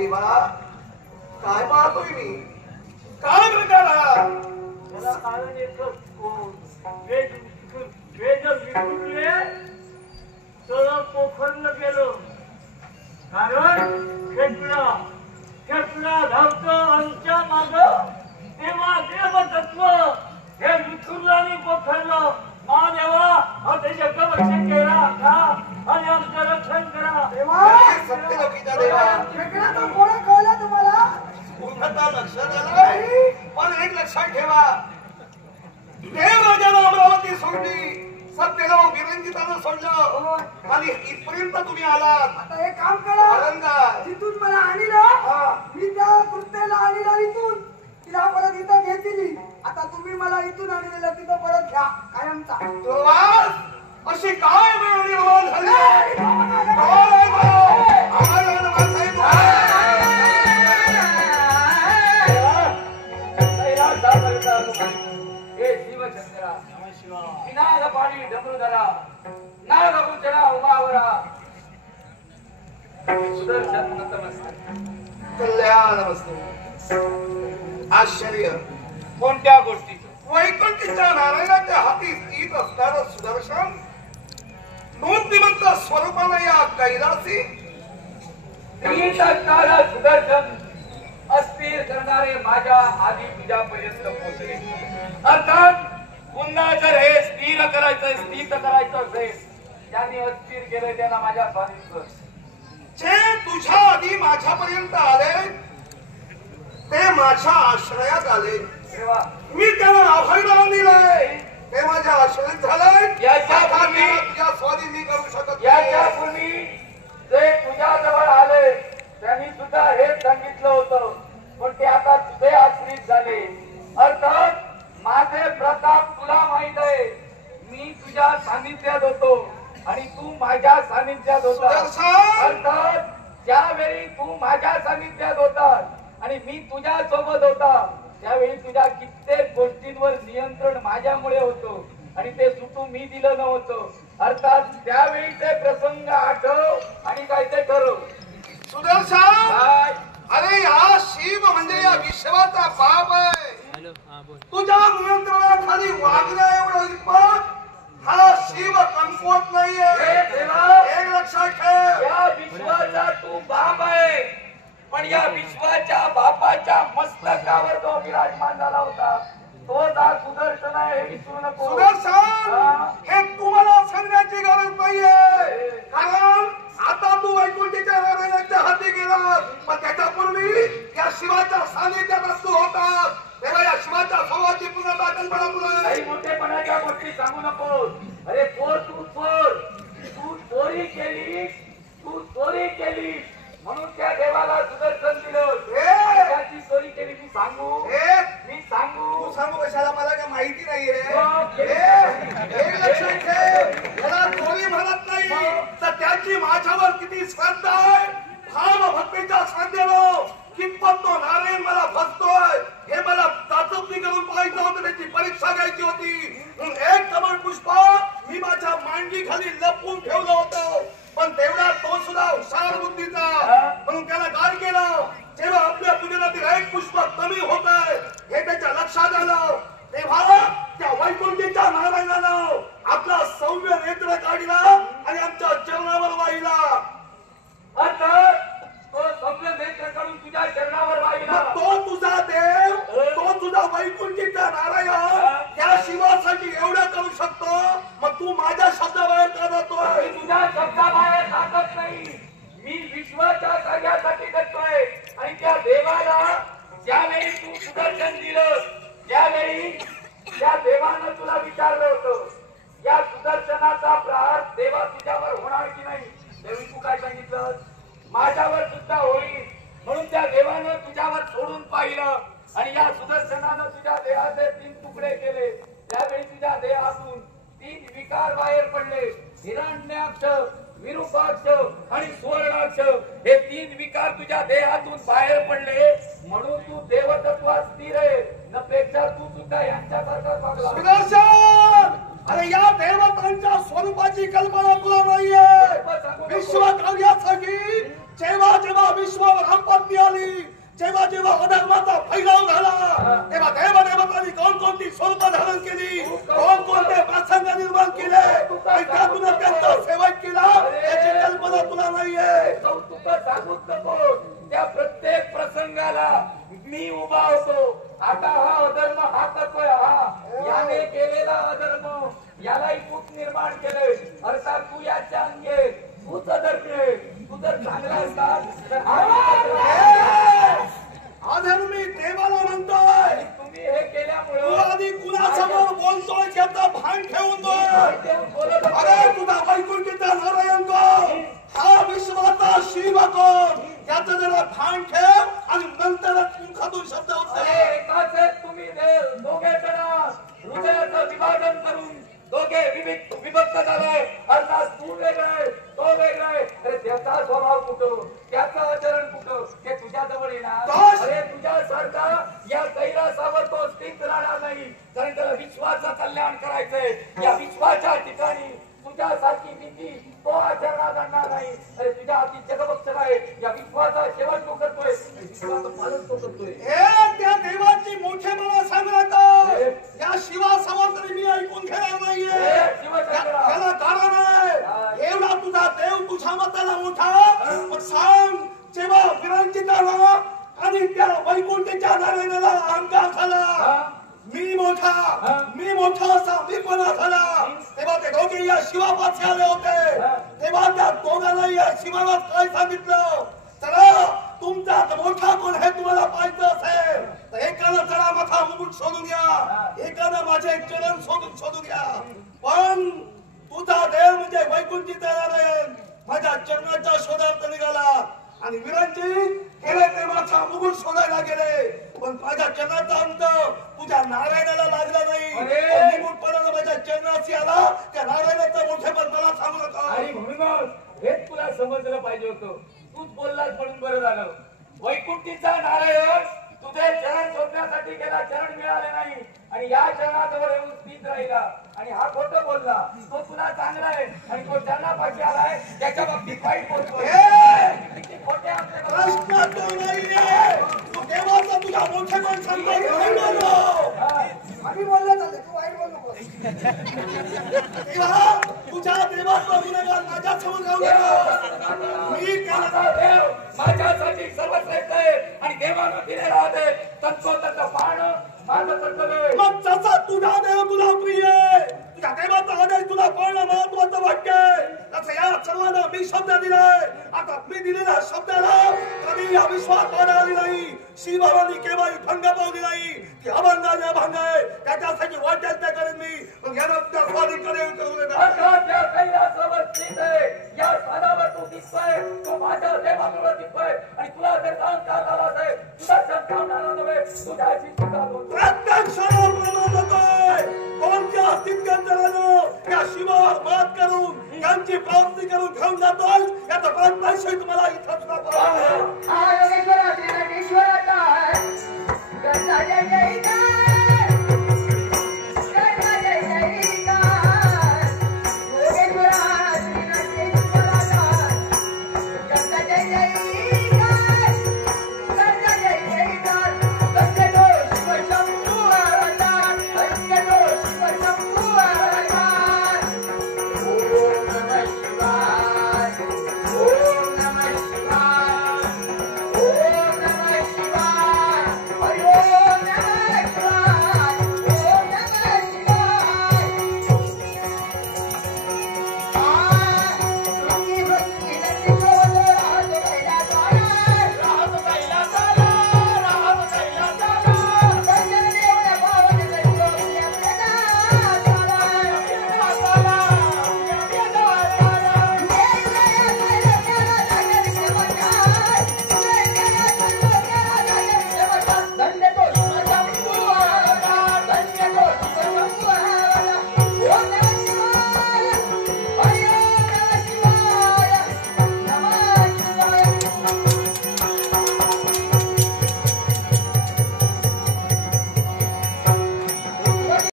देवा काय पाहतोय मी काय प्रकार हा मला कारण एकच वेद विखुरले सगळं पोखरलं गेलं कारण खेकडा धावतो आमच्या माग तेव्हा देवतत्व हे विखुरलं आणि पोखरलं महादेवा त्याचे रक्षण केला का आणि आमचं रक्षण करा देवा सत्यलोकीचा देवा खेकडा तो कोणा कळला तुम्हाला पूर्णतः लक्षात आलं पण एक लक्षात ठेवा देवराजाला अमरावती सोडली सत्यलोक विरंजितानं सोडलं आणि इथपर्यंत तुम्ही आलात आता एक काम करा आनंदा जिथून मला आणलं मी त्या कृत्याला आणला इथून तिला परत इथं घेतली आता तुम्ही मला इथून आणलेलं तिथं परत घ्या कायमचा तुला अशी काय वेळ निर्माण झाली हे शिवचंद्रा विनाद पाणी डमरुधरा नागभूषणा उमावरा सुदर्शन नतमस्तक कल्याण वस्तू आश्चर्य कोणत्या गोष्टीचं वैकुंठीच्या नारायणाच्या हाती स्थित असणारं सुदर्शन नोंदीवंत स्वरूपानं या कैलासी तीन असणारा सुदर्शन अस्थिर करणारे माझ्या आधी तुझ्यापर्यंत पोहोचले अर्थात पुन्हा जर हे स्थिर करायचं असेल ज्यांनी अस्थिर केलं त्यांना माझ्या स्वाधीन कर जे तुझ्या आधी माझ्यापर्यंत आले ते माझ्या आश्रयात आले तेव्हा मी त्यांना अभयदान दिलंय ते माझ्या आश्रयात झालंय याच्या तुझ्या स्वाधीन नाही करू शकत याच्या पूर्वी जे तुझ्या जवळ आले त्यांनी सुद्धा हेच सांगितलं होतं पण ते आता तुझे आश्रित झाले अर्थात माझे प्रताप तुला माहित आहे मी तुझ्या सानिध्यात होतो आणि तू माझ्या सानिध्यात होता अर्थात ज्यावेळी तू माझ्या सानिध्यात होतास आणि मी तुझ्या सोबत होता त्यावेळी तुझ्या कित्येक गोष्टींवर नियंत्रण माझ्यामुळे होतो आणि ते सुटू मी दिलं नव्हतं अर्थात त्यावेळीचे प्रसंग आठव आणि काय ते ठरव सुदर्शन अरे हा शिव म्हणजे या विश्वाचा बाप आहे तुझ्या नियंत्रणाखाली वागण्या एवढं इतपत हा शिव कमकुवत नाहीये एक लक्षात ठेव या विश्वाचा तू बाप आहे पण या विश्वाच्या बापाच्या मस्तकावर जो विराजमान झाला होता तो सुदर्शन आहे हे विसरू नको सुदर्शन हे तुम्हाला सांगण्याची गरज नाहीये कारण आता तू वैकुंठीच्या नारायणाच्या हाती गेला पण त्याच्यापूर्वी या शिवाच्या सानिध्यात तू होता तेव्हा या शिवाच्या स्वभावाची पूर्णता कल्पना तुला काही मोठेपणाच्या गोष्टी सांगू नको अरे तू चोरी केली म्हणून त्या देवाला सुदर्शन दिलं त्याची चोरी केली मी सांगू तू सांगू कशाला मला काय माहिती नाही रे एक लक्षात ठेव याला चोरी म्हणत नाही तर त्याची माझ्यावर किती श्रद्धा आहे भाव भक्तीच्या श्रद्धेनं कितपत तो नारायण मला भजतोय हे मला चाचपणी करून पाहायचं होतं त्याची परीक्षा घ्यायची होती एक कमळ पुष्प मी माझ्या मांडी खाली लपवून ठेवलं होतं पण तेवढा तो सुद्धा हुशार बुद्धीचा म्हणून त्याला काय केलं जेव्हा आपल्या पूजनातील एक पुष्प कमी होत आहे हे त्याच्या लक्षात आलं तेव्हा त्या वैकुंठीच्या नारायणानं आपला सौम्य नेत्र काढला आणि आमच्या चरणावर वाहिला तो सौम्य नेत्र काढून तुझ्या चरणावर वाहिला तो तुझा देव तो तुझा वैकुंठीचा नारायण या शिवासाठी एवढं करू शकतो मग तू माझ्या शब्दाबाहेर का जातोय तुझ्या शब्दाबाहेर टाकत नाही मी विश्वाच्या कार्यासाठी करतोय आणि त्या देवाला ज्यावेळी तू सुदर्शन दिलं त्यावेळी त्या देवानं तुला विचारलं होतं या सुदर्शनाचा प्रहार देवा तुझ्यावर होणार की नाही त्यावेळी तू काय सांगितलं माझ्यावर सुद्धा होईल म्हणून त्या देवानं तुझ्यावर सोडून पाहिलं आणि या सुदर्शनानं तुझ्या देहाचे 3 तुकडे केले त्यावेळी तुझ्या देहातून 3 विकार बाहेर पडले हिरण्याक्ष विरूपाक्ष आणि सुवर्णाक्ष हे 3 विकार तुझ्या देहातून बाहेर पडले म्हणून तू देवतत्वात स्थिर आहे नपेक्षा तू सुद्धा यांच्यासारखाच वागला सुदर्शन अरे या देवतांच्या स्वरूपाची कल्पना तुला नाहीये विश्व कार्यासाठी जेव्हा जेव्हा विश्वावर आपत्ती आली, जेव्हा जेव्हा अधर्माचा फैलाव झाला, तेव्हा देवदेवतांनी कोणकोणती स्वरूप धारण केली, कोणकोणते प्रसंग निर्माण केले आणि त्यातून त्यांचा सेवक केला याची कल्पना तुला नाहीये. कौतुक सांगूच नको. त्या प्रत्येक प्रसंगाला मी उभा होतो. आता हा अधर्म हा करतोय, हा याने केलेला अधर्म, यालाही तूच निर्माण केलंय, अर्थात तू याच्या अंगे तूच अधर्मी. तू जर चांगला असतात तर अधर्मी देवाला म्हणतोय. तुम्ही हे तू केल्यामुळे आधी कुणासमोर बोलतोय याचा भान ठेवून बोलत अरे तुझा वैकुंठीचा नारायण कोण, हा विश्वाचा शिव कोण, याचं जरा भान ठेव आणि नंतरच मुखातून शब्द अरे उठले. एकाच आहेत तुम्ही देव, दोघे जण हृदयाचं विभाजन करून दोघे विभक्त झालाय. अर्थात तू वेगळाय, तो वेगळाय. अरे त्याचा स्वभाव कुठं, त्याचं आचरण कुठं, ते तुझ्या जवळ येणार. दोष! अरे तुझ्यासारखा या कैलासावर तो स्थित राहणार नाही, कारण त्याला विश्वाचं कल्याण करायचंय. या विश्वाच्या ठिकाणी तुझ्यासारखी भीती तो आचरणात आणणार नाही. अरे तुझ्या हाती जगभक्षक आहे. या विश्वाचा सेवन तो करतोय, विश्वाचं पालन तो करतोय. त्या देवाची मोठे मला सांगण्यात या शिवासमोर तरी मी ऐकून घेणार नाहीये. त्याला कारण आहे, एवढा तुझा देव तुझ्या मताला मोठा. पण सांग, जेव्हा विरंचिताला आणि त्या वैकुंठीच्या नारायणाला अहंकार झाला, मी मोठा असा मीपणा झाला, तेव्हा ते दोघे या शिवापाशी आले होते. तेव्हा त्या दोघांना या शिवाला काय सांगितलं, चला तुमचा मोठा कोण हे तुम्हाला पाहायचं असेल तर एकानं चला माझा मुकुट शोधून या, एकानं माझे चरण शोधून या. पण तुझा देव म्हणजे वैकुंठीचा नारायण माझ्या चरणाच्या शोधार्थ निघाला आणि विरंचित गेले ते माझा मुकुट शोधायला गेले. पण माझ्या चरणाचा अंत तुझ्या नारायणाला लागला नाही. मुकुटपणानं माझ्या चरणाशी आला, त्या नारायणाचा मोठेपण मला सांगू नका. आणि म्हणूनच हेच तुला समजलं पाहिजे होतं. तूच बोललास म्हणून बरं झालं. वैकुंठीचा नारायण तुझे चरण शोधण्यासाठी गेला, चरण मिळाले नाही आणि या चरणाजवळ येऊन स्थित राहिला आणि हा खोटं बोलला. तो तुला चांगला आहे आणि तो चरणापाशी आलाय, त्याच्या बाबतीत वाईट बोलतोय. किती खोटे आपले प्रश्न तो नाहीये, तू देवाचा तुझा मोठेपण सांगतो मी बोललो. आम्ही बोलले चालले, तू वाईट बोल नको. तेव्हा तुझ्या देवाचा गुन्हेगार माझ्या समोर जाऊ नका. मी त्याला माझा देव माझ्यासाठी सर्वश्रेष्ठ आहे आणि देवानं दिले राहते तत्वतत्व पाहणं माझं कर्तव्य. मग जसा तुझा देव तुला प्रिय आहे, तुझ्या देवाचा आदेश तुला पाळणं महत्वाचं वाटतंय, तसं या सर्वांना मी शब्द दिलाय. आता मी दिलेल्या शब्दाला कधी या विश्वास बाधा आली नाही, शिवबाबांनी केव्हाही भंग पावली नाही. ती अभंग आणि अभंग आहे, त्याच्यासाठी वाटेल ते करेन मी. मग याला त्या स्वाधीनकडे करू देणार. अर्थात कैलासावर स्थित आहे, या स्थानावर तू दिसतोय, तो माझ्या देवाजवळ दिसतोय आणि तुला जर अहंकार झाला असेल, तुला संतावणार नव्हे, तुझ्याशी सुद्धा प्रत्यक्षाला प्रमाण होतोय. कोणत्या स्थित्यंतरानं या शिवावर मात करून त्यांची प्राप्ती करून घेऊन जातोय, याचा प्रत्यक्ष तुम्हाला इथं सुद्धा हा योगेश्वर